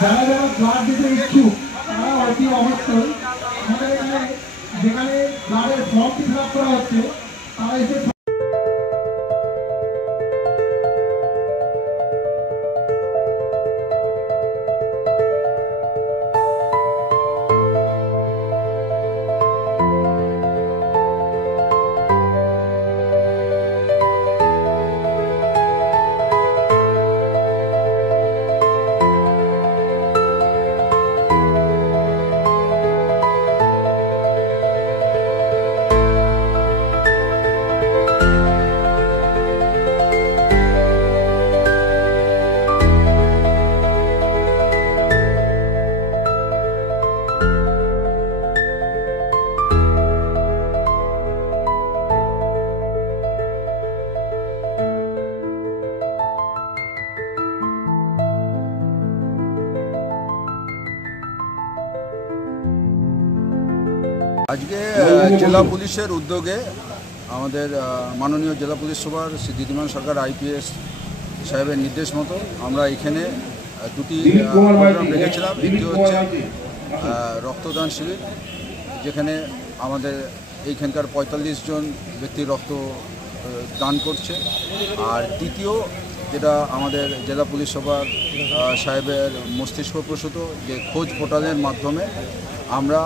যারা যারা ব্লাড দিতে ইচ্ছুক তারা অতি অবশ্যই আমাদের এখানে যেখানে ব্লাডের ফর্ম ফিল আপ করা হচ্ছে তারা এসে আজকে জেলা পুলিশের উদ্যোগে আমাদের মাননীয় জেলা পুলিশ সুপার শ্রী দিদিমান সরকার আইপিএস সাহেবের নির্দেশ মতো আমরা এখানে দুটি প্রোগ্রাম রেখেছিলাম। একটি হচ্ছে রক্তদান শিবির, যেখানে আমাদের এইখানকার ৪৫ জন ব্যক্তি রক্ত দান করছে। আর দ্বিতীয় যেটা আমাদের জেলা পুলিশ সুপার সাহেবের মস্তিষ্ক প্রসূত যে খোঁজ পোর্টালের মাধ্যমে আমরা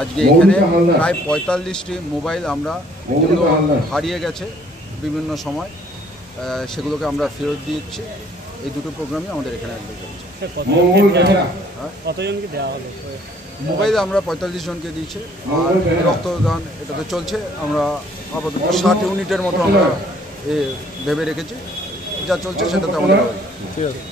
আজকে এখানে প্রায় ৪৫টি মোবাইল আমরা যেগুলো হারিয়ে গেছে বিভিন্ন সময় সেগুলোকে আমরা ফেরত দিচ্ছি। এই দুটো প্রোগ্রামই আমাদের এখানে আজকে চলছে। মোবাইল আমরা ৪৫ জনকে দিয়েছি আর রক্তদান এটাতে চলছে। আমরা আপাতত ৬০ ইউনিটের মতো আমরা ভেবে রেখেছি, যা চলছে সেটাতে আমাদের ঠিক আছে।